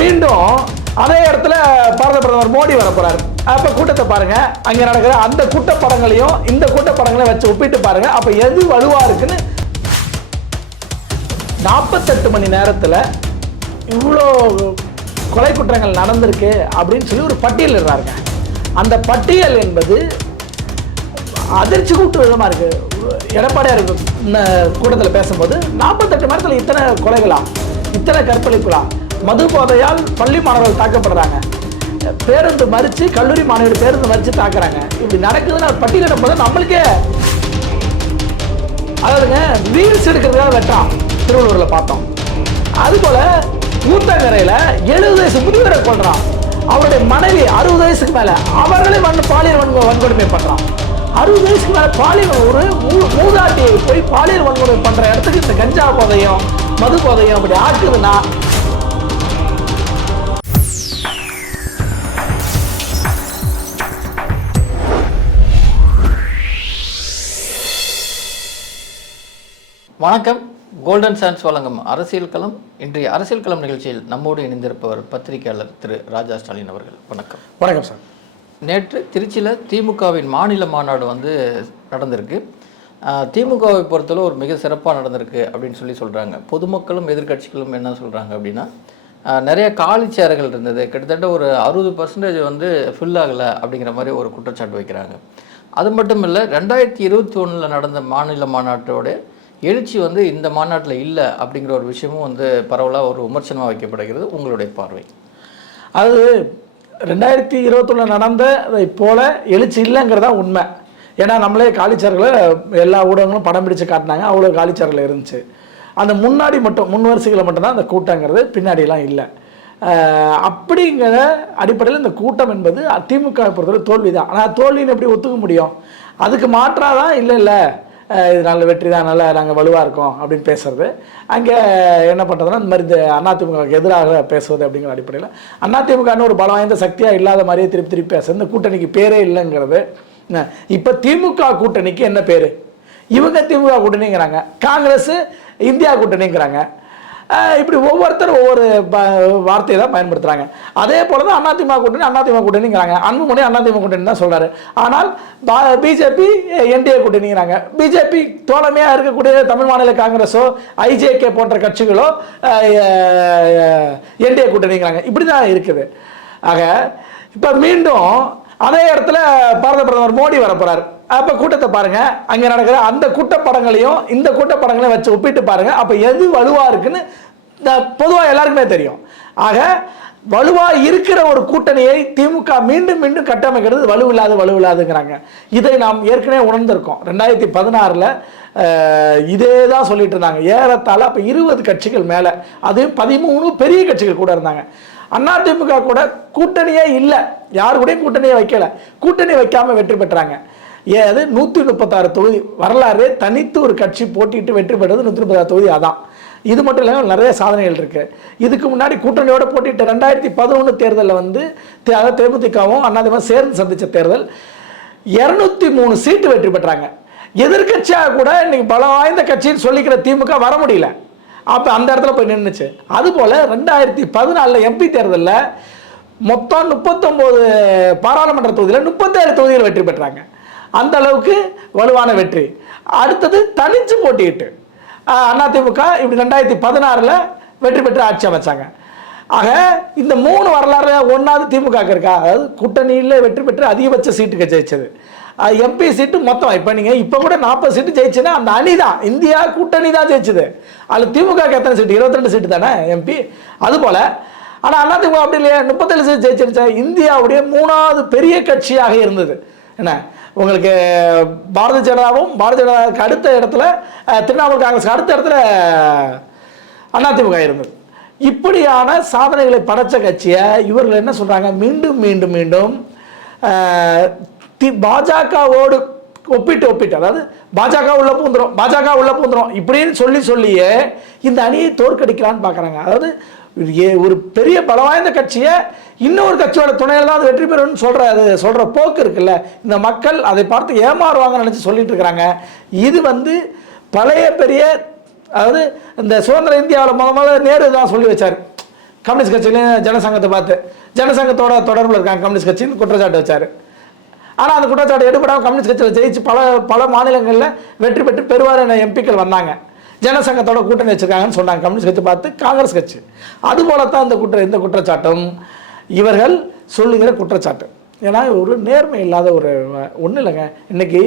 மீண்டும் அதே இடத்துல பாரத பிரதமர் மோடி வர போறாரு. அப்ப கூட்டத்தை பாருங்க, அங்க நடக்கிற அந்த கூட்ட படங்களையும் இந்த கூட்ட படங்களையும் வச்சு ஒப்பிட்டு பாருங்க. அப்ப எது வலுவா இருக்குன்னு 48 மணி நேரத்துல இவ்வளோ கொலை குற்றங்கள் நடந்திருக்கு அப்படின்னு சொல்லி ஒரு பட்டியல் இடுறாருங்க. அந்த பட்டியல் என்பது அதிர்ச்சி கூட்டு விதமா இருக்கு. எடப்பாடியார் கூட்டத்தில் பேசும்போது 48 மணி நேரத்தில் இத்தனை கொலைகளா, இத்தனை கற்பழிப்புகளா, மது போதையால் பள்ளி மாணவர்கள் தாக்கப்படுறாங்க, பேருந்து மறிச்சு கல்லூரி மாணவர்கள் பேருந்து மறிச்சு தாக்குறாங்க, இப்படி நடக்குதுன்னு பட்டியலிடும் போது நம்மளுக்கே அதாவதுங்க ரீல்ஸ் எடுக்கிறதுக்காக வெட்டான் திருவள்ளூர்ல பார்த்தோம். அதுபோல ஊத்தங்கரையில 70 வயசு முதியவரை கொள்றான், அவருடைய மனைவி 60 வயசுக்கு மேல அவர்களே பாலியல் வன்கொடுமை பண்றான். 60 வயசுக்கு மேல பாலியல் ஒரு மூதாட்டியை போய் பாலியல் வன்கொடுமை பண்ற இடத்துக்கு இந்த கஞ்சா போதையும் மது போதையும் அப்படி ஆக்குதுன்னா வணக்கம். கோல்டன் சான்ஸ் வழங்கும் அரசியல் களம். இன்றைய அரசியல் களம் நிகழ்ச்சியில் நம்மோடு இணைந்திருப்பவர் பத்திரிகையாளர் திரு ராஜா ஸ்டாலின் அவர்கள். வணக்கம். வணக்கம் சார். நேற்று திருச்சியில் திமுகவின் மாநில மாநாடு நடந்திருக்கு. திமுகவை பொறுத்தவரை ஒரு மிக சிறப்பாக நடந்திருக்கு அப்படின்னு சொல்கிறாங்க. பொதுமக்களும் எதிர்கட்சிகளும் என்ன சொல்கிறாங்க அப்படின்னா, நிறைய காலி சேர்கள் இருந்தது, கிட்டத்தட்ட ஒரு 60% ஃபில் ஆகலை அப்படிங்கிற மாதிரி ஒரு குற்றச்சாட்டு வைக்கிறாங்க. அது மட்டும் இல்லை, 2021 நடந்த மாநில மாநாட்டோட எழுச்சி இந்த மாநாட்டில் இல்லை அப்படிங்கிற ஒரு விஷயமும் பரவலாக ஒரு விமர்சனமாக வைக்கப்படுகிறது. உங்களுடைய பார்வை? அது 2021 நடந்ததை போல எழுச்சி இல்லைங்கிறதா உண்மை. ஏன்னா நம்மளே காலிச்சார்களை எல்லா ஊடகங்களும் படம் பிடிச்சு காட்டினாங்க, அவ்வளோ காலிச்சார்கள் இருந்துச்சு. அந்த முன்னாடி மட்டும் முன் வரிசைகளை மட்டும்தான் அந்த கூட்டங்கிறது, பின்னாடியெல்லாம் இல்லை. அப்படிங்கிற அடிப்படையில் இந்த கூட்டம் என்பது திமுக பொறுத்தவரை தோல்வி தான். ஆனால் தோல்வின்னு எப்படி ஒத்துக்க முடியும்? அதுக்கு மாற்றாதான் இல்லை இது நல்ல வெற்றி தான், நல்லா நாங்கள் வலுவாக இருக்கோம் அப்படின்னு பேசுறது. அங்கே என்ன பண்ணுறதுன்னா இந்த மாதிரி இந்த அதிமுகவுக்கு எதிராக பேசுவது அப்படிங்கிற அடிப்படையில் அதிமுகன்னு ஒரு பலம் வாய்ந்த சக்தியாக இல்லாத மாதிரியே திருப்பி பேசுறது. இந்த கூட்டணிக்கு பேரே இல்லைங்கிறது. இப்போ திமுக கூட்டணிக்கு என்ன பேர்? இவங்க திமுக கூட்டணிங்கிறாங்க, காங்கிரஸ் இந்தியா கூட்டணிங்கிறாங்க. இப்படி ஒவ்வொருத்தரும் ஒவ்வொரு வார்த்தையை தான் பயன்படுத்துகிறாங்க. அதே போல தான் அதிமுக கூட்டணிங்கிறாங்க. அன்புமணி அதிமுக கூட்டணி தான் சொல்கிறாரு. ஆனால் பிஜேபி என்டிஏ கூட்டணிங்கிறாங்க. பிஜேபி தோழமையாக இருக்கக்கூடிய தமிழ் மாநில காங்கிரஸோ ஐஜேகே போன்ற கட்சிகளோ என்டிஏ கூட்டணிங்கிறாங்க. இப்படி தான் இருக்குது. ஆக இப்போ மீண்டும் அதே இடத்துல பாரத பிரதமர் மோடி வர போகிறார். அப்போ கூட்டத்தை பாருங்க, அங்கே நடக்கிற அந்த கூட்ட படங்களையும் இந்த கூட்ட படங்களையும் வச்சு ஒப்பிட்டு பாருங்க. அப்போ எது வலுவாக இருக்குன்னு பொதுவாக எல்லாருக்குமே தெரியும். ஆக வலுவாக இருக்கிற ஒரு கூட்டணியை திமுக மீண்டும் மீண்டும் கட்டமைக்கிறது வலுவில்லாதுங்கிறாங்க. இதை நாம் ஏற்கனவே உணர்ந்திருக்கோம். 2016 இதே தான் சொல்லிட்டு இருந்தாங்க. ஏறத்தாழ அப்போ 20 கட்சிகள் மேலே, அதுவும் 13 பெரிய கட்சிகள் கூட இருந்தாங்க. அதிமுக கூட கூட்டணியே இல்லை, யாரு கூடயும் கூட்டணியை வைக்கல. கூட்டணி வைக்காம வெற்றி பெற்றாங்க. அது 136 தொகுதி வரலாறு. தனித்து ஒரு கட்சி போட்டிட்டு வெற்றி பெற்றது 136 தொகுதி. அதான். இது மட்டும் இல்லாமல் நிறைய சாதனைகள் இருக்கு. இதுக்கு முன்னாடி கூட்டணியோட போட்டிட்டு 2011 தேர்தலில் தேமுதிகவும் அதிமுக சேர்ந்து சந்திச்ச தேர்தல் 203 சீட்டு வெற்றி பெற்றாங்க. எதிர்கட்சியாக கூட இன்னைக்கு பல வாய்ந்த கட்சின்னு சொல்லிக்கிற திமுக வர முடியல. அப்போ அந்த இடத்துல போய் நின்றுச்சு. அதுபோல் 2014 எம்பி தேர்தலில் மொத்தம் 39 பாராளுமன்ற தொகுதியில் 37 தொகுதிகள் வெற்றி பெற்றாங்க. அந்த அளவுக்கு வலுவான வெற்றி. அடுத்தது தனிச்சு போட்டிட்டு அதிமுக இப்படி 2016 வெற்றி பெற்று ஆட்சி அமைச்சாங்க. ஆக இந்த 3 வரலாறு ஒன்றாவது திமுக இருக்கா? அதாவது கூட்டணியில் வெற்றி பெற்று அதிகபட்ச சீட்டுக்கு ஜெயிச்சது. எம்பி சீட்டு மொத்தம் இப்போ கூட 40 சீட்டு ஜெயிச்சுன்னா அந்த அணி தான், இந்தியா கூட்டணி தான் ஜெயிச்சுது. அதில் திமுக எத்தனை சீட்டு? 22 சீட்டு தானே எம்பி. அதுபோல் ஆனால் அதிமுக அப்படி இல்லையா, 37 சீட்டு ஜெயிச்சிருச்சா. இந்தியாவுடைய 3வது பெரிய கட்சியாக இருந்தது. என்ன உங்களுக்கு பாரதிய ஜனதாவுக்கு அடுத்த இடத்துல திரிணாமுல் காங்கிரஸ் அடுத்த இடத்துல அதிமுக இருந்தது. இப்படியான சாதனைகளை படைச்ச கட்சியை இவர்கள் என்ன சொல்றாங்க, மீண்டும் மீண்டும் மீண்டும் பாஜகவோடு ஒப்பிட்டு அதாவது பாஜக உள்ள பூந்துரும் இப்படின்னு சொல்லியே இந்த அணியை தோற்கடிக்கலான்னு பார்க்குறாங்க. அதாவது ஒரு பெரிய பலவாய்ந்த கட்சியை இன்னொரு கட்சியோட துணையில் தான் அது வெற்றி பெறும்னு சொல்கிற போக்கு இருக்குல்ல, இந்த மக்கள் அதை பார்த்து ஏமாறுவாங்கன்னு நினச்சி சொல்லிட்டு இருக்கிறாங்க. இது பழைய பெரிய, அதாவது இந்த சுதந்திர இந்தியாவில் முதல்ல நேரு தான் சொல்லி வச்சார், கம்யூனிஸ்ட் கட்சியிலையும் ஜனசங்கத்தை பார்த்து ஜனசங்கத்தோட தொடர்பில் இருக்காங்க கம்யூனிஸ்ட் கட்சின்னு குற்றச்சாட்டு வச்சார். ஆனால் அந்த குற்றச்சாட்டு எடுபடாமல் கம்யூனிஸ்ட் கட்சியில் ஜெயிச்சு பல மாநிலங்களில் வெற்றி பெற்று பெருவாரியான எம்பிக்கள் வந்தாங்க. ஜனசங்கத்தோட கூட்டணி வச்சிருக்காங்கன்னு சொன்னாங்க கம்யூனிஸ்ட் கட்சி பார்த்து காங்கிரஸ் கட்சி. அதுபோல தான் இந்த குற்றச்சாட்டும் இவர்கள் சொல்லுகிற குற்றச்சாட்டு. ஏன்னா ஒரு நேர்மை இல்லாத ஒரு ஒன்றும் இல்லைங்க. இன்னைக்கு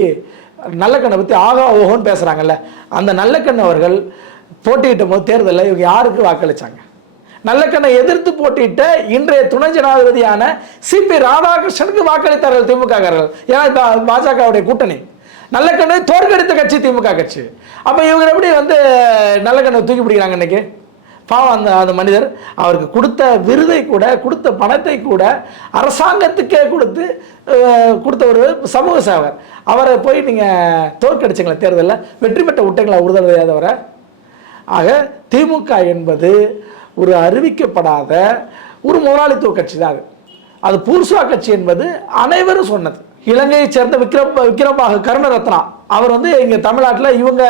நல்லக்கண்ணை பற்றி ஆகா ஓஹோன்னு பேசுகிறாங்கல்ல, அந்த நல்லக்கண்ணு அவர்கள் போட்டியிட்ட போது தேர்தலில் இவங்க யாருக்கு வாக்களித்தாங்க? நல்லக்கண்ணை எதிர்த்து போட்டியிட்ட இன்றைய துணை ஜனாதிபதியான சிபி ராதாகிருஷ்ணனுக்கு வாக்களித்தார்கள் திமுககாரர்கள். ஏன்னா இப்போ பாஜகவுடைய கூட்டணி. நல்லக்கண்ணை தோற்கடித்த கட்சி திமுக கட்சி. அப்போ இவங்க எப்படி நல்லக்கண்ணை தூக்கி பிடிக்கிறாங்க இன்னைக்கு? பாவம் அந்த மனிதர் அவருக்கு கொடுத்த விருதை கூட கொடுத்த பணத்தை கூட அரசாங்கத்துக்கே கொடுத்த ஒரு சமூக சேவகர் அவரை போய் நீங்கள் தோற்கடிச்சிங்களா தேர்தலில்? வெற்றி பெற்ற விட்டங்களா உறுதியாதவரை? ஆக திமுக என்பது ஒரு அறிவிக்கப்படாத ஒரு முதலாளித்துவ கட்சி தான். அது பூர்சுவா கட்சி என்பது அனைவரும் சொன்னது. இலங்கையை சேர்ந்த விக்ரமாக கருணரத்னா அவர் இங்கே தமிழ்நாட்டில் இவங்க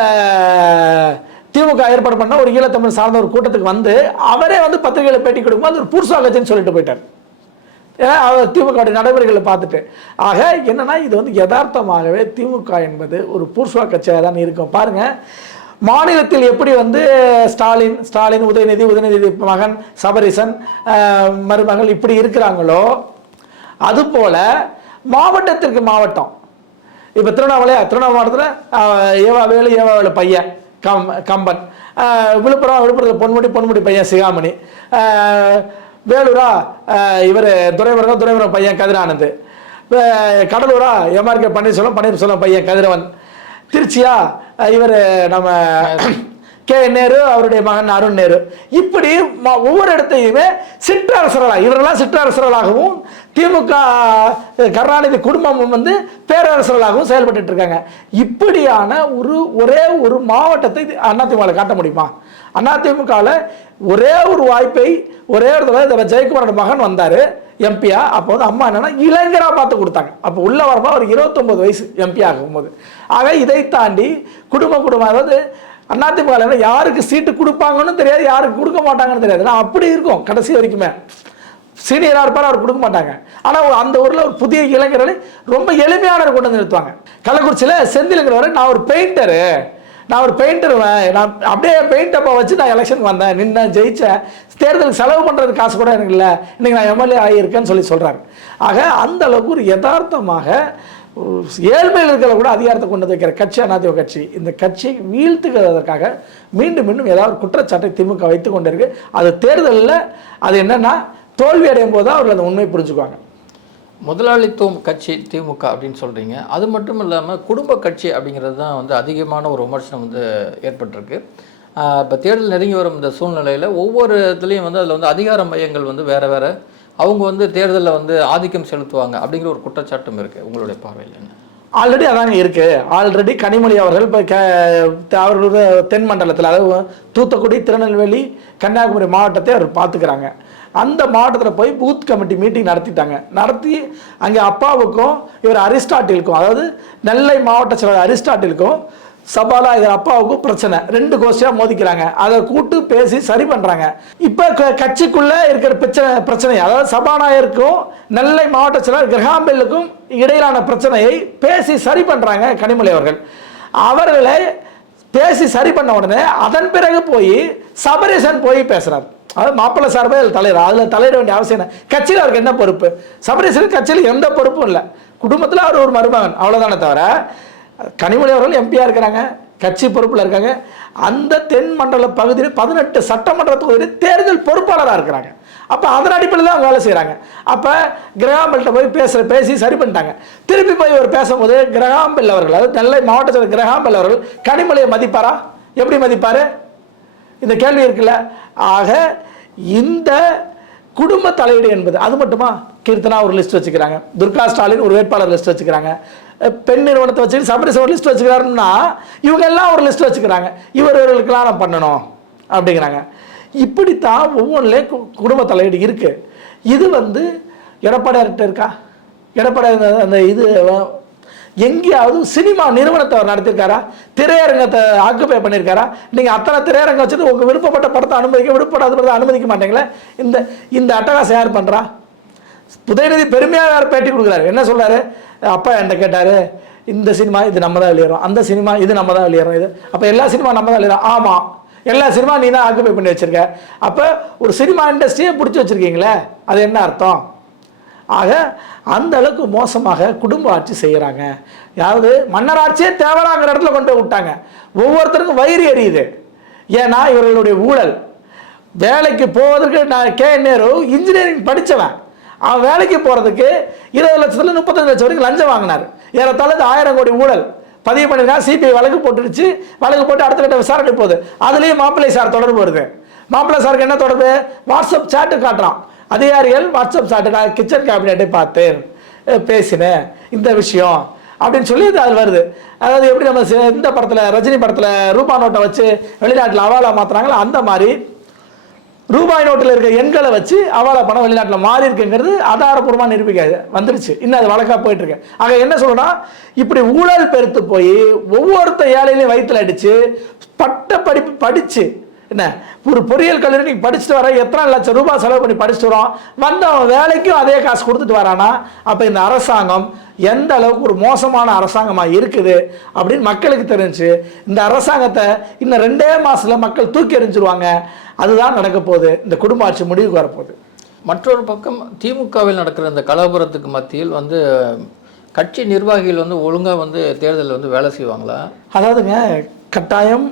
திமுக ஏற்பாடு பண்ண ஒரு ஈழத்தமிழ் சார்ந்த ஒரு கூட்டத்துக்கு அவரே பத்திரிகைகளை பேட்டி கொடுக்கும்போது அது ஒரு பூர்சுவா கட்சின்னு சொல்லிட்டு போயிட்டார். ஏன்னா அவர் திமுக நடைமுறைகளை பார்த்துட்டு. ஆக என்னன்னா இது யதார்த்தமாகவே திமுக என்பது ஒரு பூர்சுவா கட்சியாக தான் இருக்கும். பாருங்க, மாநிலத்தில் எப்படி ஸ்டாலின் உதயநிதி மகன் சபரீசன் மருமகள் இப்படி இருக்கிறாங்களோ அதுபோல மாவட்டத்திற்கு மாவட்டம். இப்போ திருவண்ணாமலை மாவட்டத்தில் ஏவாவேலு பையன் கம்பன், விழுப்புரத்தில் பொன்முடி பையன் சிகாமணி, வேலூரா இவர் துரைமுருகன் பையன் கதிரானந்த், கடலூரா எம்ஆர்கே பன்னீர்செல்வம் பையன் கதிரவன், திருச்சியா இவர் நம்ம கே நேரு அவருடைய மகன் அருண் நேரு. இப்படி ஒவ்வொரு இடத்தையுமே சிற்றரசர்களாக இவரெல்லாம் சிற்றரசர்களாகவும் திமுக கருணாநிதி குடும்பமும் பேரரசர்களாகவும் செயல்பட்டு இருக்காங்க. இப்படியான ஒரே ஒரு மாவட்டத்தை அதிமுக காட்ட முடியுமா? அதிமுகவில் ஒரே ஒரு வாய்ப்பை ஒரே ஒரு தடவை ஜெயக்குமாரோட மகன் வந்தார் எம்பியா. அப்போ அம்மா என்னன்னா இளைஞராக பார்த்து கொடுத்தாங்க. அப்போ உள்ள வரமா ஒரு 29 வயசு எம்பி ஆகும்போது. ஆக இதை தாண்டி குடும்பம் அதாவது அதிமுக யாருக்கு சீட்டு கொடுப்பாங்கன்னு தெரியாது, யாருக்கு கொடுக்க மாட்டாங்கன்னு தெரியாது. நான் அப்படி இருக்கும் கடைசி வரைக்குமே. சீனியராக இருப்பார், அவர் கொடுக்க மாட்டாங்க. ஆனால் அந்த ஊரில் ஒரு புதிய இளைஞர்களை ரொம்ப எளிமையானவர் கொண்டு வந்து நிறுத்துவாங்க. கள்ளக்குறிச்சியில் செந்திலுங்கிறவரை நான் ஒரு பெயிண்டரு நான் அப்படியே பெயிண்ட் அப்போ வச்சு நான் எலெக்ஷனுக்கு வந்தேன், நின்று ஜெயிச்சேன், தேர்தலுக்கு செலவு பண்ணுறது காசு கூட எனக்கு இல்லை, இன்றைக்கி நான் எம்எல்ஏ ஆகியிருக்கேன்னு சொல்கிறாங்க. ஆக அந்த அளவுக்கு ஒரு யதார்த்தமாக ஏழ்மையில் இருக்கிற கூட அதிகாரத்தை கொண்டு வைக்கிற கட்சி அதிமுக கட்சி. இந்த கட்சியை வீழ்த்துகிறதற்காக மீண்டும் ஏதாவது குற்றச்சாட்டை திமுக வைத்து கொண்டு இருக்கு. அது தேர்தலில் அது என்னன்னா தோல்வி அடையும் போது தான் அவர்கள் அந்த உண்மை புரிஞ்சுக்குவாங்க. முதலாளித்துவம் கட்சி திமுக அப்படின்னு சொல்கிறீங்க. அது மட்டும் இல்லாமல் குடும்ப கட்சி அப்படிங்கிறது தான் அதிகமான ஒரு விமர்சனம் ஏற்பட்டிருக்கு. இப்போ தேர்தல் நெருங்கி வரும் இந்த சூழ்நிலையில் ஒவ்வொரு இதுலேயும் அதில் அதிகார மையங்கள் வேறு அவங்க தேர்தலில் ஆதிக்கம் செலுத்துவாங்க அப்படிங்கிற ஒரு குற்றச்சாட்டும் இருக்குது. உங்களுடைய பார்வையில் என்ன? ஆல்ரெடி அதாங்க இருக்குது. ஆல்ரெடி கனிமொழி அவர்கள் இப்போ அவர்களுடைய தென் மண்டலத்தில், அதாவது தூத்துக்குடி, திருநெல்வேலி, கன்னியாகுமரி மாவட்டத்தை அவர் பார்த்துக்கிறாங்க. அந்த மாவட்டத்தில் போய் பூத் கமிட்டி மீட்டிங் நடத்தி அங்கே அப்பாவுக்கும் இவர் அரிஸ்டாட்டிலுக்கும், அதாவது நெல்லை மாவட்ட செயலர் அரிஸ்டாட்டிலுக்கும் சபாநாயகர் அப்பாவுக்கும் பிரச்சனை. 2 கோஷ்டியாக மோதிக்கிறாங்க. அதை கூட்டு பேசி சரி பண்ணுறாங்க. இப்போ கட்சிக்குள்ளே இருக்கிற பிரச்சனை, அதாவது சபாநாயகருக்கும் நெல்லை மாவட்ட செயலர் கிரகாம்பெல்லுக்கும் இடையிலான பிரச்சனையை பேசி சரி பண்ணுறாங்க கனிமொழி அவர்கள். அவர்களை பேசி சரி பண்ண உடனே அதன் பிறகு போய் சபரீசன் போய் பேசுகிறார். அதாவது மாப்பிள்ளை சார்பே அதில் தலைவர், அதில் தலையிட வேண்டிய அவசியம் என்ன? கட்சியில் அவருக்கு என்ன பொறுப்பு? சபரீசனுக்கு கட்சியில் எந்த பொறுப்பும் இல்லை. குடும்பத்தில் அவர் ஒரு மருமகன், அவ்வளோதானே தவிர கனிமொழி அவர்கள் எம்பியாக இருக்கிறாங்க, கட்சி பொறுப்பில் இருக்காங்க. அந்த தென் மண்டல பகுதியில் 18 சட்டமன்ற தொகுதியில் தேர்தல் பொறுப்பாளராக இருக்கிறாங்க. அப்போ அதன் அடிப்படையில் தான் வேலை செய்கிறாங்க. அப்போ கிரகாம்பெல்ட்ட போய் பேசி சரி பண்ணிட்டாங்க. திருப்பி போய் அவர் பேசும்போது கிரகாம்பெல் அவர்கள், அதாவது நெல்லை மாவட்டத்தில் கிரகாம்பெல் அவர்கள் கனிமொழியை மதிப்பாரா? எப்படி மதிப்பார்? இந்த கேள்வி இருக்குல்ல. ஆக இந்த குடும்ப தலையீடு என்பது அது மட்டுமா? கீர்த்தனா ஒரு லிஸ்ட் வச்சுக்கிறாங்க, துர்கா ஸ்டாலின் ஒரு வேட்பாளர் லிஸ்ட் வச்சுக்கிறாங்க, பெண் நிறுவனத்தை வச்சு சபரீசன் ஒரு லிஸ்ட் வச்சுக்கிறாருன்னா இவங்க எல்லாம் ஒரு லிஸ்ட் வச்சுக்கிறாங்க, இவர்களுக்கெல்லாம் நான் பண்ணணும் அப்படிங்கிறாங்க. இப்படித்தான் ஒவ்வொன்றிலையும் குடும்ப தலையீடு இருக்கு. இது எடப்பாடியார்கிட்ட இருக்கா? எடப்பாடி அந்த இது எங்கேயாவது சினிமா நிறுவனத்தை அவர் நடத்திருக்காரா? திரையரங்கத்தை ஆக்குப்பை பண்ணியிருக்காரா? நீங்கள் அத்தனை திரையரங்கம் வச்சுட்டு உங்கள் விருப்பப்பட்ட படத்தை விருப்பப்படாத படத்தை அனுமதிக்க மாட்டீங்களே. இந்த அட்டகாசம் யார் பண்ணுறா? உதயநிதி பெருமையாக வேறு பேட்டி கொடுக்குறாரு. என்ன சொல்கிறாரு? அப்பா என்கிட்ட கேட்டார், இந்த சினிமா இது நம்ம தான் வெளியேறோம், அந்த சினிமா இது நம்ம தான் வெளியேறோம், இது அப்போ எல்லா சினிமா நம்ம தான் வெளியேறோம். ஆமாம், எல்லா சினிமா நீ தான் ஆக்குப்பை பண்ணி வச்சுருக்க. அப்போ ஒரு சினிமா இண்டஸ்ட்ரியை பிடிச்சி வச்சுருக்கீங்களே, அது என்ன அர்த்தம்? ஆக அந்த அளவுக்கு மோசமாக குடும்ப ஆட்சி செய்கிறாங்க. அதாவது மன்னராட்சியே தேவலாங்கிற இடத்துல கொண்டு போய் விட்டாங்க. ஒவ்வொருத்தருக்கும் வயிறு எரியுது. ஏன்னா இவர்களுடைய ஊழல். வேலைக்கு போவதற்கு நான் நேரு இன்ஜினியரிங் படித்தவன், அவன் வேலைக்கு போகிறதுக்கு 20 லட்சத்துல 35 லட்சம் வரைக்கும் லஞ்சம் வாங்கினார். ஏறத்தாழ 1000 கோடி ஊழல் பதிவு பண்ணிருக்காங்க. சிபிஐ வழக்கு போட்டுடுச்சு. வழக்கு போட்டு அடுத்த கட்ட விசாரணை போகுது. அதுலேயும் மாப்பிள்ளை சார் தொடர்பு வருது. மாப்பிள்ளை சாருக்கு என்ன தொடர்பு? வாட்ஸ்அப் சாட்டு காட்டுறான். அதிகாரிகள் வாட்ஸ்அப் சாட்டு, நான் கிச்சன் கேபினெட்டை பார்த்தேன், பேசினேன் இந்த விஷயம் அப்படின்னு சொல்லி அது வருது. அதாவது எப்படி நம்ம இந்த படத்தில், ரஜினி படத்தில் ரூபா நோட்டை வச்சு வெளிநாட்டில் அவாலா மாற்றுறாங்களோ அந்த மாதிரி ரூபாய் நோட்டில் இருக்க எண்களை வச்சு அவாலா பணம் வெளிநாட்டில் மாறி இருக்குங்கிறது ஆதாரப்பூர்வமாக நிரூபிக்காது வந்துருச்சு. இன்னும் அது வழக்காக போயிட்டு இருக்கு. ஆக என்ன சொல்லணும்னா, இப்படி ஊழல் பெருத்து போய் ஒவ்வொருத்த ஏழையிலையும் வயிற்றுல அடிச்சு பட்ட படிப்பு படிச்சு, என்ன ஒரு பொறியியல் கல்லூரி நீங்கள் படிச்சுட்டு வர எத்தனை லட்சம் ரூபாய் செலவு பண்ணி படிச்சுட்டு வரோம், வந்து அவன் வேலைக்கும் அதே காசு கொடுத்துட்டு வரானா? அப்போ இந்த அரசாங்கம் எந்த அளவுக்கு ஒரு மோசமான அரசாங்கமாக இருக்குது அப்படின்னு மக்களுக்கு தெரிஞ்சு இந்த அரசாங்கத்தை இன்னும் 2 மாதத்தில் மக்கள் தூக்கி எறிஞ்சிருவாங்க. அதுதான் நடக்க போகுது. இந்த குடும்ப ஆட்சி முடிவுக்கு வரப்போகுது. மற்றொரு பக்கம் திமுகவில் நடக்கிற இந்த கலவரத்துக்கு மத்தியில் வந்து கட்சி நிர்வாகிகள் வந்து ஒழுங்காக தேர்தலில் வேலை செய்வாங்களா? அதாவதுங்க, கட்டாயம்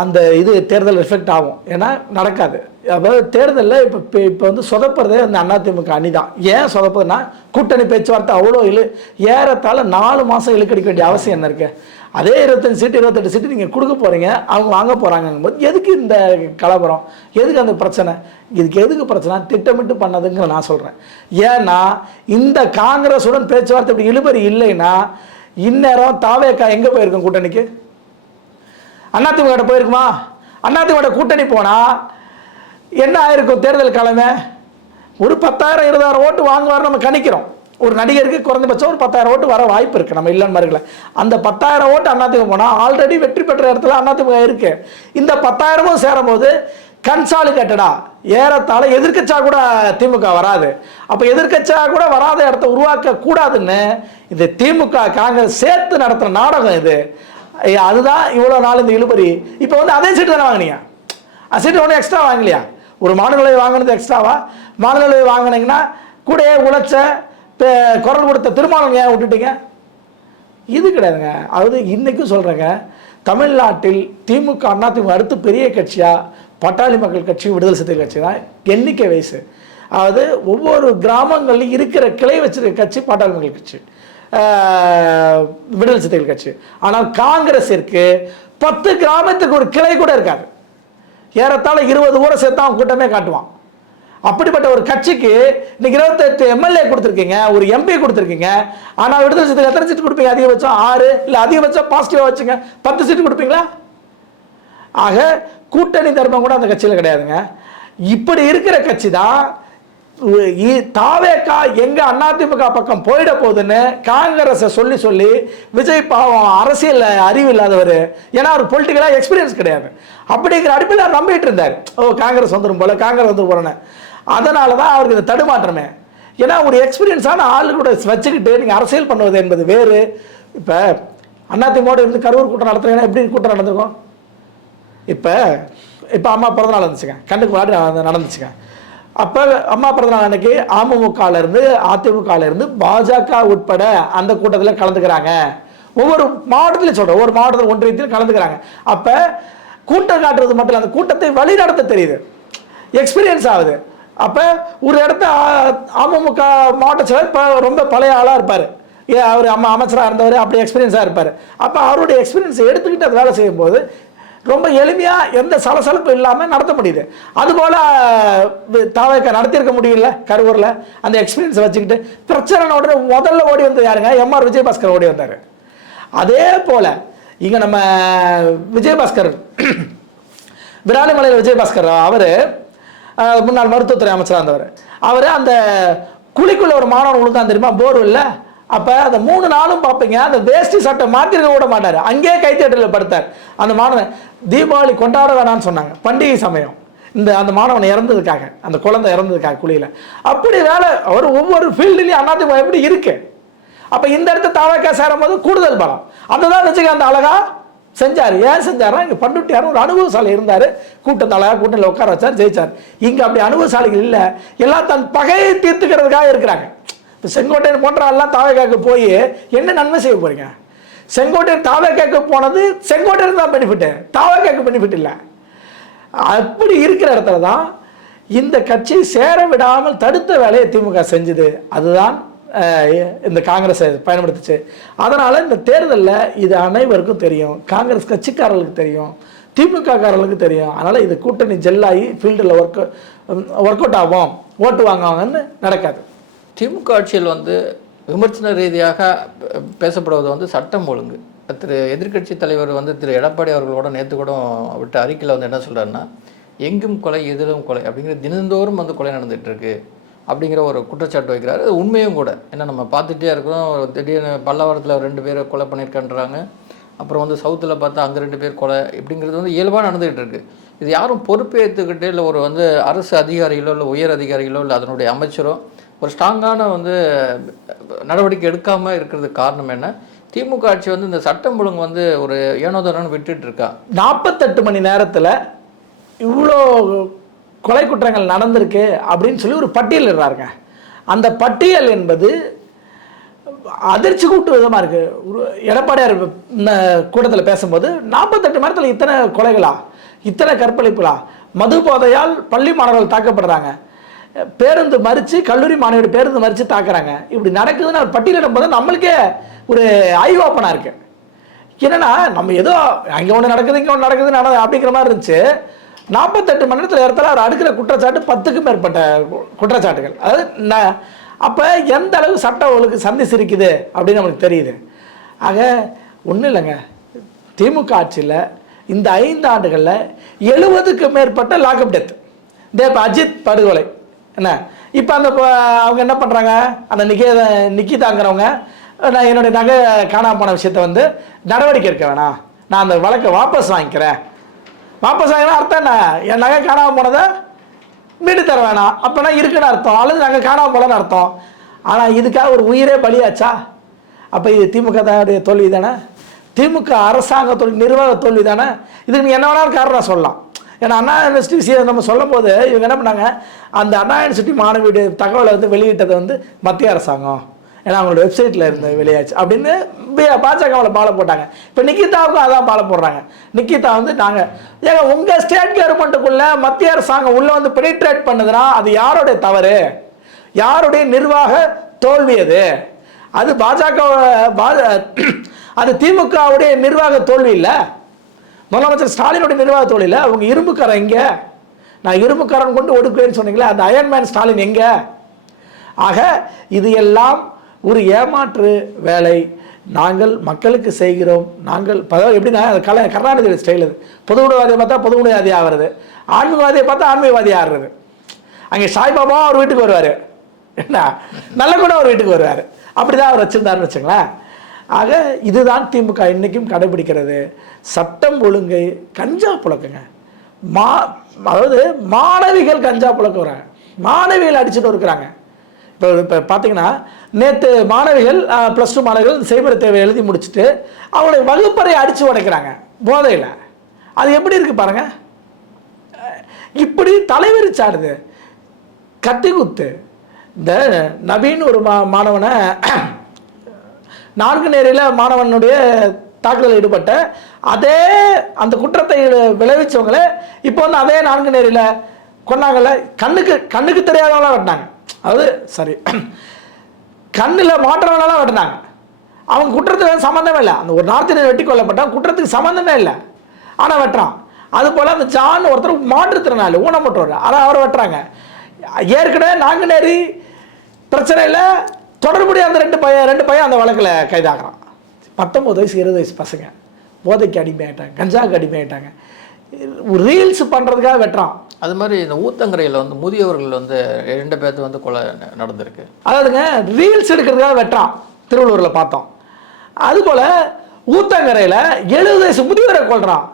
அந்த இது தேர்தல் ரிஃப்ளெக்ட் ஆகும். ஏன்னா நடக்காது. அதாவது தேர்தலில் இப்போ சொதப்புறதே அதிமுக அணி தான். ஏன் சொதப்புதுன்னா, கூட்டணி பேச்சுவார்த்தை அவ்வளோ ஏறத்தாழ 4 மாதம் இழுக்கடிக்க வேண்டிய அவசியம் என்ன இருக்குது? அதே 25 சீட்டு 28 சீட்டு நீங்கள் கொடுக்க போகிறீங்க, அவங்க வாங்க போகிறாங்கும்போது எதுக்கு இந்த கலவரம்? எதுக்கு அந்த பிரச்சனை? இதுக்கு எதுக்கு பிரச்சனை? திட்டமிட்டு பண்ணதுங்கிற நான் சொல்கிறேன். ஏன்னா இந்த காங்கிரஸுடன் பேச்சுவார்த்தை இப்படி இழுபறி இல்லைன்னா இந்நேரம் தாவேக்கா எங்கே போயிருக்கோம்? கூட்டணிக்கு அதிமுக போயிருக்குமா? அதிமுக கூட்டணி போனால் என்ன ஆயிருக்கும்? தேர்தல் கிழமை ஒரு 10,000 20,000 ஓட்டு வாங்குவார் நம்ம கணிக்கிறோம். ஒரு நடிகருக்கு குறைந்தபட்சம் ஒரு 10,000 ஓட்டு வர வாய்ப்பு இருக்குது. நம்ம இல்லைன்னு மறுக்கல. அந்த 10,000 ஓட்டு அதிமுக போனால் ஆல்ரெடி வெற்றி பெற்ற இடத்துல அதிமுக இருக்கு. இந்த 10,000 சேரும்போது கன்சாலிடேட்டடா ஏறத்தாழ எதிர்க்கட்சியாக கூட திமுக வராது. அப்போ எதிர்க்கட்சியாக கூட வராத இடத்த உருவாக்க கூடாதுன்னு இது திமுக காங்கிரஸ் சேர்த்து நடத்துகிற நாடகம் இது. அதுதான் இவ்வளோ நாள் இந்த இழுபறி. இப்போ அதே சீட்டு தானே வாங்கினீங்க. சீட்டு ஒன்றும் எக்ஸ்ட்ரா வாங்கலையா? ஒரு மாநிலங்களவை வாங்கினது எக்ஸ்ட்ராவா? மாநிலங்களவை வாங்கினீங்கன்னா கூட உழைச்ச குரல் கொடுத்த திருமாவளவன் ஏன் விட்டுட்டீங்க? இது கிடையாதுங்க. அதாவது இன்றைக்கும் சொல்கிறேங்க, தமிழ்நாட்டில் திமுக அதிமுக அடுத்து பெரிய கட்சியாக பட்டாளி மக்கள் கட்சி, விடுதலை சிறுத்தைகள் கட்சி தான் எண்ணிக்கை வயசு. அதாவது ஒவ்வொரு கிராமங்களில் இருக்கிற கிளை வச்சிருக்க கட்சி பாட்டாளி மக்கள் கட்சி, விடுதலை சிறுத்தைகள் கட்சி. ஆனால் காங்கிரஸிற்கு 10 கிராமத்துக்கு ஒரு கிளை கூட இருக்காது. ஏறத்தாழ 20 ஊரை சேர்த்து அவன் கூட்டமே காட்டுவான். அப்படிப்பட்ட ஒரு கட்சிக்கு இன்னைக்கு 28 எம்எல்ஏ கொடுத்துருக்கீங்க, ஒரு எம்பி கொடுத்துருக்கீங்க. ஆனால் விடுதலை சிறுத்தைகள் எத்தனை சீட்டு கொடுப்பீங்க? அதிகபட்சம் 6, இல்லை அதிகபட்சம் பாசிட்டிவாக வச்சுங்க 10 சீட்டு கொடுப்பீங்களா? ஆக கூட்டணி தர்மம் கூட அந்த கட்சியில் கிடையாதுங்க. இப்படி இருக்கிற கட்சி தான் தாவேக்கா எங்க அதிமுக பக்கம் போயிட போகுதுன்னு காங்கிரஸை சொல்லி சொல்லி விஜய் பாவம் அரசியல் அறிவு இல்லாதவர், ஏன்னா அவர் பொலிட்டிக்கலா எக்ஸ்பீரியன்ஸ் கிடையாது. அப்படிங்கிற அடிப்படையில் நம்பிட்டு இருந்தார். காங்கிரஸ் வந்துடும் போல, காங்கிரஸ் வந்து போறேன்னு. அதனால தான் அவருக்கு இந்த தடுமாற்றமே. ஏன்னா ஒரு எக்ஸ்பீரியன்ஸான ஆளு கூட வச்சுக்கிட்டு நீங்கள் அரசியல் பண்ணுவது என்பது வேறு. இப்போ அதிமுக இருந்து கரூர் கூட்டம் நடத்துறீங்கன்னா எப்படி கூட்டம் நடந்திருக்கும்? இப்போ அம்மா பிறந்தநாள் இருந்துச்சுங்க, கண்ணுக்கு முன்னாடி நடந்துச்சுங்க. அப்போ அம்மா பிறந்தநாள் அன்னைக்கு அமமுகலேருந்து அதிமுகலேருந்து பாஜக உட்பட அந்த கூட்டத்தில் கலந்துக்கிறாங்க. ஒவ்வொரு மாவட்டத்திலையும் சொல்கிறேன், ஒவ்வொரு மாவட்டத்தில் ஒன்றியத்திலும் கலந்துக்கிறாங்க. அப்போ கூட்டம் காட்டுறது மட்டும் இல்லை, அந்த கூட்டத்தை வழி நடத்த தெரியுது, எக்ஸ்பீரியன்ஸ் ஆகுது. அப்போ ஒரு இடத்த அமமுக மாவட்ட செயலர் ரொம்ப பழைய ஆளாக இருப்பார், அவர் அமைச்சராக இருந்தவர், அப்படி எக்ஸ்பீரியன்ஸாக இருப்பார். அப்போ அவருடைய எக்ஸ்பீரியன்ஸை எடுத்துக்கிட்டு அது வேலை செய்யும்போது ரொம்ப எளிமையாக எந்த சலசலப்பு இல்லாமல் நடத்த முடியுது. அதுபோல் தாவேக்கா நடத்தியிருக்க முடியல கரூரில். அந்த எக்ஸ்பீரியன்ஸை வச்சுக்கிட்டு பிரச்சனை உடனே முதல்ல ஓடி வந்தது யாருங்க? எம்ஆர் விஜயபாஸ்கர் ஓடி வந்தார். அதே போல் இங்கே நம்ம விஜயபாஸ்கர், விராலிமலையில் விஜயபாஸ்கர், அவர் முன்னாள் மருத்துவத்துறை அமைச்சராக இருந்தவர். அவர் அந்த குழிக்குள்ள ஒரு மாணவன் விழுந்தான் தெரியுமா? போர்வெல்ல அப்போ அந்த 3 நாளும் பார்ப்பீங்க, அந்த வேஷ்டி சட்டை மாற்றிருக்க கூட மாட்டார், அங்கேயே கைத்தட்டலில் படுத்தார். அந்த மாணவன் தீபாவளி கொண்டாட வேணான்னு சொன்னாங்க, பண்டிகை சமயம், அந்த மாணவன் இறந்ததுக்காக, அந்த குழந்தை இறந்ததுக்காக குழியில். அப்படி வேலை அவர் ஒவ்வொரு ஃபீல்டுலேயும் அதிமுக எப்படி இருக்கு. அப்போ இந்த இடத்த தாவக்கா சேரும் போது கூடுதல் பலம். அதுதான் விஜயகாந்த் அழகா செஞ்சார். ஏன் செஞ்சாரா, இங்கே பண்ருட்டியார் ஒரு அனுபவசாலி இருந்தார், கூட்டத்தை அழகா கூட்டத்தில் உட்கார வச்சார், ஜெயிச்சார். இங்கே அப்படி அனுபவசாலிகள் இல்லை, எல்லாம் தன் பகையை தீர்த்துக்கிறதுக்காக இருக்கிறாங்க. இப்போ செங்கோட்டையன் போன்ற எல்லாம் தாவேக்காக்கு போய் என்ன நன்மை செய்ய போறீங்க? செங்கோட்டையன் தாவேக்காக்கு போனது செங்கோட்டையன் தான் பெனிஃபிட்டு, தாவேக்காக்கு பெனிஃபிட் இல்லை. அப்படி இருக்கிற இடத்துல தான் இந்த கட்சியை சேர விடாமல் தடுத்த வேலையை திமுக செஞ்சுது. அதுதான் இந்த காங்கிரஸ் பயன்படுத்துச்சு. அதனால் இந்த தேர்தலில் இது அனைவருக்கும் தெரியும், காங்கிரஸ் கட்சிக்காரர்களுக்கு தெரியும், திமுக காரர்களுக்கு தெரியும். அதனால் இது கூட்டணி ஜெல்லாகி ஃபீல்டில் ஒர்க் அவுட் ஆகும், ஓட்டு வாங்குவாங்கன்னு நடக்காது. திமுக ஆட்சியில் வந்து விமர்சன ரீதியாக பேசப்படுவது வந்து சட்டம் ஒழுங்கு. எதிர்க்கட்சி தலைவர் வந்து திரு எடப்பாடி அவர்களோட நேற்று கூட விட்ட அறிக்கையில் வந்து என்ன சொல்கிறாருன்னா, எங்கும் கொலை எதிலும் கொலை அப்படிங்கிற, தினந்தோறும் வந்து கொலை நடந்துகிட்டு இருக்கு அப்படிங்கிற ஒரு குற்றச்சாட்டு வைக்கிறாரு. அது உண்மையும் கூட. ஏன்னா நம்ம பார்த்துட்டே இருக்கிறோம், திடீர்னு பல்லாவரத்தில் 2 பேரை கொலை பண்ணியிருக்கான்றாங்க, அப்புறம் வந்து சவுத்தில் பார்த்தா அங்கே 2 பேர் கொலை, இப்படிங்கிறது வந்து இயல்பாக நடந்துகிட்டு இருக்கு. இது யாரும் பொறுப்பேற்றுக்கிட்டே இல்லை, ஒரு வந்து அரசு அதிகாரிகளோ இல்லை உயர் அதிகாரிகளோ இல்லை அதனுடைய அமைச்சரோ ஒரு ஸ்ட்ராங்கான வந்து நடவடிக்கை எடுக்காமல் இருக்கிறதுக்கு காரணம் என்ன? திமுக ஆட்சி வந்து இந்த சட்டம் ஒழுங்கு வந்து ஒரு ஏனோதானு விட்டுட்டு இருக்கா. 48 மணி நேரத்தில் இவ்வளோ கொலை குற்றங்கள் நடந்திருக்கு அப்படின்னு சொல்லி ஒரு பட்டியல் இடுறாருங்க. அந்த பட்டியல் என்பது அதிர்ச்சி கூட்டு விதமாக இருக்குது. ஒரு எடப்பாடியார் இந்த கூட்டத்தில் பேசும்போது 48 மணி நேரத்தில் இத்தனை கொலைகளா, இத்தனை கற்பழிப்புகளா, மது போதையால் பள்ளி மாணவர்கள் தாக்கப்படுறாங்க, பேருந்து மறித்து கல்லூரி மாணவியோட பேருந்து மறித்து தாக்குறாங்க, இப்படி நடக்குதுன்னு அவர் பட்டியலிடும் போது நம்மளுக்கே ஒரு ஐ ஓப்பனாக இருக்கு. என்னன்னா நம்ம ஏதோ அங்கே ஒன்று நடக்குது இங்கே ஒன்று நடக்குதுன்னு அப்படிங்கிற மாதிரி இருந்துச்சு. 48 மணி நேரத்தில் இடத்துல அவர் அடுக்கிற குற்றச்சாட்டு 10க்கும் மேற்பட்ட குற்றச்சாட்டுகள். அதாவது அப்போ எந்த அளவு சட்ட ஒழுங்கு சந்திச்சிருக்குது அப்படின்னு நமக்கு தெரியுது. ஆக ஒன்றும் இல்லைங்க, திமுக ஆட்சியில் இந்த 5 ஆண்டுகளில் 70க்கும் மேற்பட்ட லாக்அப் டெத். இப்போ அஜித் படுகொலை என்ன, இப்போ அந்த அவங்க என்ன பண்ணுறாங்க, அந்த நிக்கிதாங்கிறவங்க நான் என்னுடைய நகை காணாமல் போன விஷயத்தை வந்து நடவடிக்கை எடுக்க வேணாம், நான் அந்த வழக்கை வாபஸ் வாங்கிக்கிறேன். வாபஸ் வாங்கினா அர்த்தம் என்ன, என் நகை காணாமல் போனதை மீட்டு தர வேணாம், அப்போனா இருக்குன்னு அர்த்தம், அல்லது நகை காணாமல் போலன்னு அர்த்தம். ஆனால் இதுக்காக ஒரு உயிரே பலியாச்சா? அப்போ இது திமுக தான் தோல்வி தானே, திமுக அரசாங்கத்தோட நிர்வாக தோல்வி தானே. இதுக்கு நீங்கள் என்ன வேணாலும் காரணம் சொல்லலாம். ஏன்னா அண்ணா யூனிவர்சிட்டி விஷயம் நம்ம சொல்லும் போது இவங்க என்ன பண்ணாங்க, அந்த அண்ணா யூனிவர்சிட்டி மாணவியுடைய தகவலை வந்து வெளியிட்டதை வந்து மத்திய அரசாங்கம், ஏன்னா அவங்களோட வெப்சைட்டில் இருந்த வெளியாச்சு அப்படின்னு பாஜகவில் பாலை போட்டாங்க. இப்போ நிக்கிதாவுக்கும் அதான் பாலை போடுறாங்க. நிக்கிதா வந்து நாங்கள் ஏங்க உங்கள் ஸ்டேட் கவர்மெண்ட்டுக்குள்ளே மத்திய அரசாங்கம் உள்ளே வந்து பெனிட்ரேட் பண்ணுதுன்னா அது யாருடைய தவறு, யாருடைய நிர்வாக தோல்வி அது? அது அது திமுகவுடைய நிர்வாக தோல்வி இல்லை, முதலமைச்சர் ஸ்டாலினுடைய நிர்வாக தோல்வி இல்லை. அவங்க இரும்புக்காரன் எங்கே, நான் இரும்புக்காரன் கொண்டு ஒடுக்குவேன்னு சொன்னீங்களே, அந்த அயன்மேன் ஸ்டாலின் எங்கே? ஆக இது எல்லாம் ஒரு ஏமாற்று வேலை. நாங்கள் மக்களுக்கு செய்கிறோம், நாங்கள் எப்படின்னா கருணாநிதி ஸ்டைல், அது பொதுவுடைவாதியை பார்த்தா பொதுவுடைவாதி ஆகிறது, ஆன்மீகவாதியை பார்த்தா ஆன்மீகவாதி ஆகிறது. அங்கே சாய்பாபா அவர் வீட்டுக்கு வருவார், என்ன நல்ல கூட அவர் வீட்டுக்கு வருவார், அப்படிதான் அவர் வச்சிருந்தாருன்னு வச்சுங்களேன். ஆக இதுதான் திமுக இன்னைக்கும் கடைபிடிக்கிறது. சட்டம் ஒழுங்கை கஞ்சா புழக்குங்க, அதாவது மாணவிகள் கஞ்சா புழக்க வராங்க, மாணவிகள் அடிச்சுட்டு இருக்கிறாங்க. இப்போ பார்த்தீங்கன்னா நேற்று மாணவிகள் +2 மாணவிகள் செய்முறை தேவை எழுதி முடிச்சுட்டு அவங்களுடைய வகுப்பறை அடித்து உடைக்கிறாங்க போதையில். அது எப்படி இருக்கு பாருங்க, இப்படி தலைவிரிச்சாடுது, கத்தி குத்து. இந்த நவீன் ஒரு மாணவனை 4 நேரில் மாணவனுடைய தாக்குதலில் ஈடுபட்ட அதே அந்த குற்றத்தை விளைவிச்சவங்களே இப்போ வந்து அதே 4 நேரில் கொண்டாங்கல்ல, கண்ணுக்கு தெரியாதவங்களாம் வெட்டினாங்க. அதாவது சரி, கண்ணில் மாற்றவங்களாம் வெட்டினாங்க, அவங்க குற்றத்துக்கு சம்மந்தமே இல்லை. அந்த ஒரு நார்த் இந்தியன் வெட்டி கொல்லப்பட்டால் குற்றத்துக்கு சம்மந்தமே இல்லை, ஆனால் வெட்டுறான். அதுபோல் அந்த ஜான் ஒருத்தர் மாற்றுத்திறனாளி ஊனமுற்றவர், ஆனால் அவரை வெட்டுறாங்க. ஏற்கனவே 4 நேரி பிரச்சனையில் தொடர்புடைய அந்த 2 பையன் அந்த வழக்கில் கைதாகிறான். 19 வயசு 20 வயசு பசங்க போதைக்கு அடிமையாயிட்டாங்க, கஞ்சாவுக்கு அடிமையாயிட்டாங்க, ரீல்ஸ் பண்ணுறதுக்காக வெட்டுறான். அது மாதிரி இந்த ஊத்தங்கரையில் வந்து முதியவர்கள் வந்து 2 பேர்த்து வந்து கொலை நடந்திருக்கு. அதாவதுங்க ரீல்ஸ் எடுக்கிறதுக்காக வெட்டுறான், திருவள்ளூரில் பார்த்தோம். அதுபோல் ஊத்தங்கரையில் 70 வயசு முதியவரை கொள்கிறான்.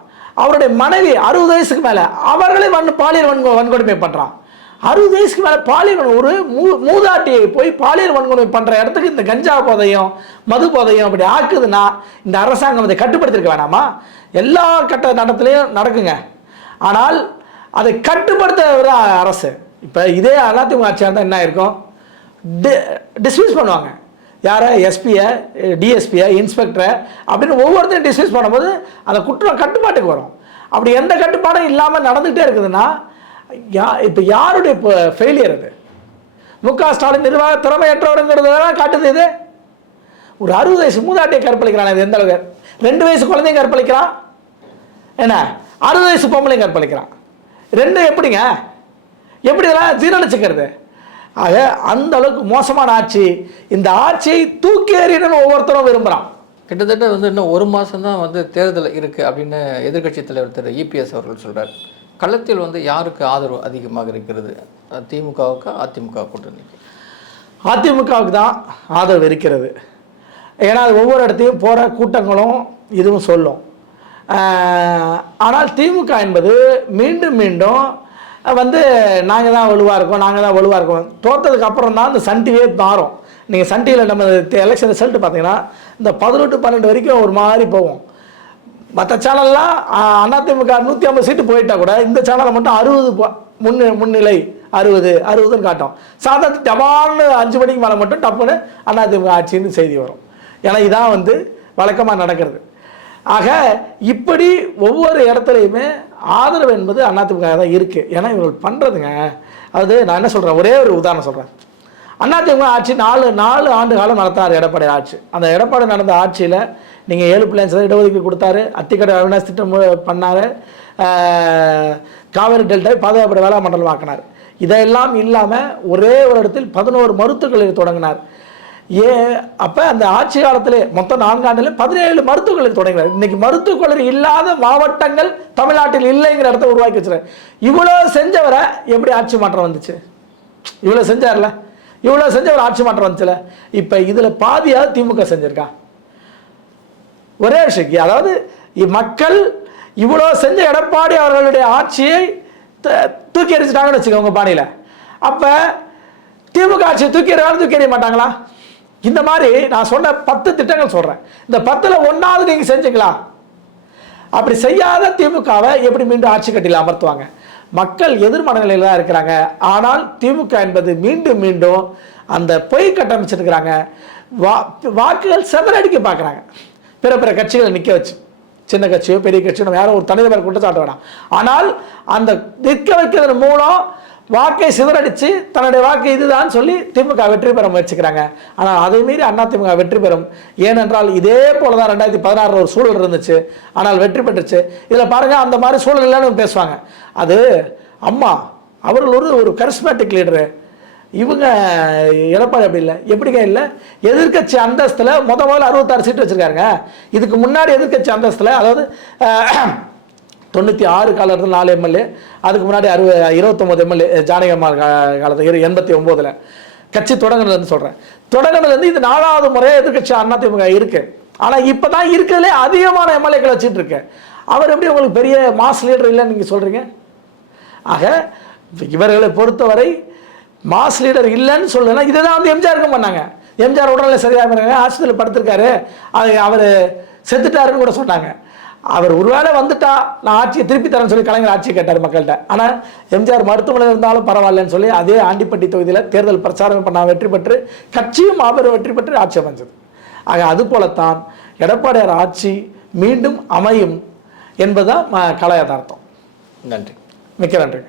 அவருடைய மனைவி 60 வயசுக்கு மேலே அவர்களே பாலியல் வன்கொடுமை பண்ணுறான். 60 வயசுக்கு மேலே பாலியல் ஒரு மூதாட்டியை போய் பாலியல் வன்கொடுமை பண்ணுற இடத்துக்கு இந்த கஞ்சா போதையும் மது போதையும் அப்படி ஆக்குதுன்னா இந்த அரசாங்கம் அதை கட்டுப்படுத்திருக்க வேணாமா? எல்லா நடத்துலையும் நடக்குங்க. ஆனால் அதை கட்டுப்படுத்த அரசு. இப்போ இதே அதிமுக ஆட்சியாக இருந்தால் என்ன இருக்கும்? டிஸ்மிஸ் பண்ணுவாங்க. யாரை? எஸ்பியை, டிஎஸ்பியை, இன்ஸ்பெக்டரை அப்படின்னு ஒவ்வொருத்தரும் டிஸ்மிஸ் பண்ணும்போது அந்த குற்றம் கட்டுப்பாட்டுக்கு வரும். அப்படி எந்த கட்டுப்பாடும் இல்லாமல் நடந்துகிட்டே இருக்குதுன்னா இப்போ யாருடைய ஃபெயிலியர் அது? முக ஸ்டாலின் நிர்வாக திறமையற்றவருங்கிறதெல்லாம் காட்டுது. இது ஒரு 60 வயசு மூதாட்டியை கற்பழிக்கிறான். இது எந்த அளவுக்கு? 2 வயசு குழந்தையும் கற்பழிக்கிறான். என்ன 60 வயசு பொம்பளையும் கற்பழிக்கிறான். ரெண்டும் எப்படிங்க? எப்படி இதெல்லாம் ஜீரணிச்சுக்கிறது? ஆக அந்த அளவுக்கு மோசமான ஆட்சி. இந்த ஆட்சியை தூக்கி எறியணும்னு ஒவ்வொருத்தரும் விரும்புகிறான். கிட்டத்தட்ட இன்னும் 1 மாதம் தான் தேர்தல் இருக்குது அப்படின்னு எதிர்க்கட்சி தலைவர் திரு இபிஎஸ் அவர்கள் சொல்கிறார். களத்தில் யாருக்கு ஆதரவு அதிகமாக இருக்கிறது? திமுகவுக்கு, அதிமுக கூட்டணிக்கு? அதிமுகவுக்கு தான் ஆதரவு இருக்கிறது. ஏன்னா அது ஒவ்வொரு இடத்தையும் போகிற கூட்டங்களும் இதுவும் சொல்லும். ஆனால் திமுக என்பது மீண்டும் மீண்டும் நாங்கள் தான் வலுவாக இருக்கோம். தோற்றதுக்கு அப்புறம் தான் இந்த சன் டிவியே மாறும். நீங்கள் சன் டிவியில் நம்ம எலெக்ஷன் ரிசல்ட் பார்த்தீங்கன்னா இந்த 18-12 வரைக்கும் ஒரு மாதிரி போவோம். மற்ற சேனல்லாம் அதிமுக 150 சீட்டு போயிட்டா கூட இந்த சேனலில் மட்டும் 60 முன்னிலை 60ன்னு காட்டும். சாதாரண டபால்னு 5 மணிக்கு மேலே மட்டும் டப்புன்னு அதிமுக ஆட்சின்னு செய்தி வரும். ஏன்னா இதான் வழக்கமாக நடக்கிறது. ஆக இப்படி ஒவ்வொரு இடத்துலையுமே ஆதரவு என்பது அதிமுக தான் இருக்குது. ஏன்னா இவர்கள் பண்ணுறதுங்க. அது நான் என்ன சொல்கிறேன், ஒரே ஒரு உதாரணம் சொல்கிறேன். அதிமுக ஆட்சி 4 ஆண்டு காலம் நடத்தார் எடப்பாடி ஆட்சி. அந்த எடப்பாடி நடந்த ஆட்சியில் நீங்கள் 7% இடஒதுக்கீடு கொடுத்தாரு. அத்திக்கடை அவினாசி திட்டம் பண்ணார். காவிரி டெல்டாவை பாதுகாப்பு வேளாண் மண்டலம் ஆக்கினார். இதெல்லாம் இல்லாமல் ஒரே ஒரு இடத்தில் 11 மருத்துவக் கல்லூரி தொடங்கினார். அப்போ அந்த ஆட்சி காலத்திலே மொத்தம் 4 ஆண்டுல 17 மருத்துவக் கல்லூரி தொடங்கினார். இன்னைக்கு மருத்துவக் கல்லூரி இல்லாத மாவட்டங்கள் தமிழ்நாட்டில் இல்லைங்கிற இடத்த உருவாக்கி வச்சுறாரு. இவ்வளோ செஞ்சவரை எப்படி ஆட்சி மாற்றம் வந்துச்சு? இவ்வளோ செஞ்சார்ல, இவ்வளோ செஞ்சவர் ஆட்சி மாற்றம் வந்துச்சுல. இப்போ இதில் பாதியாவது திமுக செஞ்சிருக்கா? ஒரே விஷயம். அதாவது மக்கள் இவ்வளோ செஞ்ச எடப்பாடி அவர்களுடைய ஆட்சியை தூக்கி எறிச்சிட்டாங்கன்னு வச்சுக்கோங்க பாணியில். அப்போ திமுக ஆட்சியை தூக்கி எறிய மாட்டாங்களா? இந்த மாதிரி நான் சொன்ன 10 திட்டங்கள் சொல்கிறேன். இந்த 10ல் 1வது நீங்கள் செஞ்சுக்கலாம். அப்படி செய்யாத திமுகவை எப்படி மீண்டும் ஆட்சி கட்டியில் அமர்த்துவாங்க? மக்கள் எதிர்மனநிலையில் தான் இருக்கிறாங்க. ஆனால் திமுக என்பது மீண்டும் மீண்டும் அந்த பொய் கட்டமைச்சிருக்கிறாங்க. வாக்குகள் செதறடிக்க பார்க்குறாங்க. பிற கட்சிகளை நிற்க வச்சு, சின்ன கட்சியோ பெரிய கட்சியோ யாரும் ஒரு தனிநபர் குற்றச்சாட்டு வேணாம். ஆனால் அந்த நிற்க வைக்கிறதன் மூலம் வாக்கை சிதறடித்து தன்னுடைய வாக்கு இதுதான் சொல்லி திமுக வெற்றி பெற முயற்சிக்கிறாங்க. ஆனால் அதை மீறி அதிமுக வெற்றி பெறும். ஏனென்றால் இதே போல தான் 2016 ஒரு சூழல் இருந்துச்சு. ஆனால் வெற்றி பெற்றுச்சு. இதில் பாருங்கள், அந்த மாதிரி சூழல் இல்லைன்னு பேசுவாங்க. அது அம்மா அவர்கள் ஒரு கரிஸ்மேட்டிக் லீடரு. இவங்க எடப்பாடி அப்படி இல்லை. எப்படிங்க இல்லை? எதிர்கட்சி அந்தஸ்தில் முதல்ல 66 சீட்டு வச்சுருக்காருங்க. இதுக்கு முன்னாடி எதிர்கட்சி அந்தஸ்தில், அதாவது 96 காலத்தில் 4 எம்எல்ஏ, அதுக்கு முன்னாடி 29 எம்எல்ஏ ஜானகி அம்மா காலத்தில் 89 கட்சி தொடங்கினதுன்னு சொல்கிறேன். தொடங்கினதுலேருந்து இது 4வது முறை எதிர்கட்சி அதிமுக இருக்குது. ஆனால் இப்போ தான் இருக்கிறதுலே அதிகமான எம்எல்ஏக்கள் வச்சுட்டு இருக்கு. அவர் எப்படி உங்களுக்கு பெரிய மாஸ் லீடர் இல்லைன்னு நீங்கள் சொல்கிறீங்க? ஆக இவர்களை பொறுத்தவரை மாஸ் லீடர் இல்லைன்னு சொல்லலைன்னா இதை தான் எம்ஜிஆருக்கும் பண்ணாங்க. எம்ஜிஆர் உடல்நிலை சரியாக இருக்காங்க, ஆஸ்பத்திரியில் படுத்திருக்காரு, அவர் செத்துட்டாருன்னு கூட சொன்னாங்க. அவர் ஒருவேளை வந்துட்டா நான் ஆட்சியை திருப்பி தரேன்னு சொல்லி கலைஞர் ஆட்சியை கேட்டார் மக்கள்கிட்ட. ஆனால் எம்ஜிஆர் மருத்துவமனையில் இருந்தாலும் பரவாயில்லன்னு சொல்லி அதே ஆண்டிப்பட்டி தொகுதியில் தேர்தல் பிரச்சாரம் பண்ண வெற்றி பெற்று கட்சியும் அவர் வெற்றி பெற்று ஆட்சி அமைஞ்சது. ஆக அது போலத்தான் எடப்பாடியார் ஆட்சி மீண்டும் அமையும் என்பதுதான் கலை யதார்த்தம். நன்றி. மிக்க நன்றி.